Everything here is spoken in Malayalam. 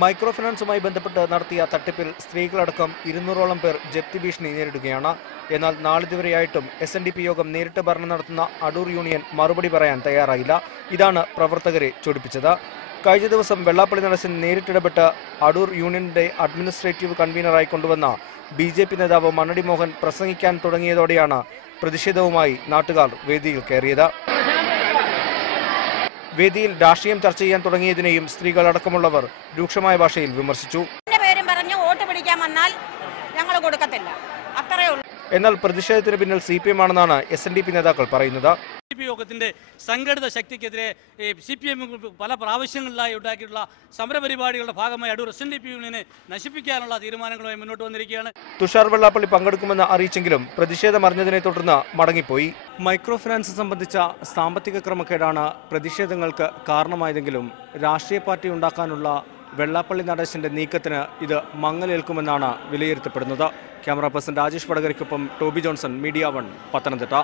മൈക്രോ ഫിനാൻസുമായി ബന്ധപ്പെട്ട് നടത്തിയ തട്ടിപ്പിൽ സ്ത്രീകളടക്കം 200ഓളം പേർ ജപ്തി ഭീഷണി നേരിടുകയാണ്. എന്നാൽ നാളിതുവരെയായിട്ടും SNDP യോഗം നേരിട്ട് ഭരണം നടത്തുന്ന അടൂർ യൂണിയൻ മറുപടി പറയാൻ തയ്യാറായില്ല. ഇതാണ് പ്രവർത്തകരെ ചൊടിപ്പിച്ചത്. കഴിഞ്ഞ ദിവസം വെള്ളാപ്പള്ളി നടേശൻ നേരിട്ടിടപെട്ട് അടൂർ യൂണിയന്റെ അഡ്മിനിസ്ട്രേറ്റീവ് കൺവീനറായി കൊണ്ടുവന്ന BJP നേതാവ് മണ്ണടി മോഹൻ പ്രസംഗിക്കാൻ തുടങ്ങിയതോടെയാണ് പ്രതിഷേധവുമായി നാട്ടുകാർ വേദിയിൽ കയറിയത്. വേദിയിൽ രാഷ്ട്രീയം ചർച്ച ചെയ്യാൻ തുടങ്ങിയതിനെയും സ്ത്രീകൾ അടക്കമുള്ളവർ രൂക്ഷമായ ഭാഷയിൽ വിമർശിച്ചു. എന്നാൽ പ്രതിഷേധത്തിന് പിന്നിൽ CPM ആണെന്നാണ് SNDP നേതാക്കൾ പറയുന്നത്. യോഗത്തിന്റെ സംഘടിത ശക്തിക്കെതിരെ CPM പല പ്രാവശ്യങ്ങളിലായി ഉണ്ടാക്കിയിട്ടുള്ള സമരപരിപാടികളുടെ ഭാഗമായി അടൂർ SNDP യൂണിയനെ നശിപ്പിക്കാനുള്ള തീരുമാനങ്ങളുമായി മുന്നോട്ട് വന്നിരിക്കുകയാണ്. തുഷാർ വെള്ളാപ്പള്ളി പങ്കെടുക്കുമെന്ന് അറിയിച്ചെങ്കിലും പ്രതിഷേധം അറിഞ്ഞതിനെ തുടർന്ന് മടങ്ങിപ്പോയി. മൈക്രോ ഫിനാൻസ് സംബന്ധിച്ച സാമ്പത്തിക ക്രമക്കേടാണ് പ്രതിഷേധങ്ങൾക്ക് കാരണമായതെങ്കിലും രാഷ്ട്രീയ പാർട്ടി ഉണ്ടാക്കാനുള്ള വെള്ളാപ്പള്ളി നടേശന്റെ നീക്കത്തിന് ഇത് മങ്ങലേൽക്കുമെന്നാണ് വിലയിരുത്തപ്പെടുന്നത്. ക്യാമറ പേഴ്സൺ രാജേഷ് വടകരയ്ക്കൊപ്പം ടോബി ജോൺസൺ, മീഡിയ 1, പത്തനംതിട്ട.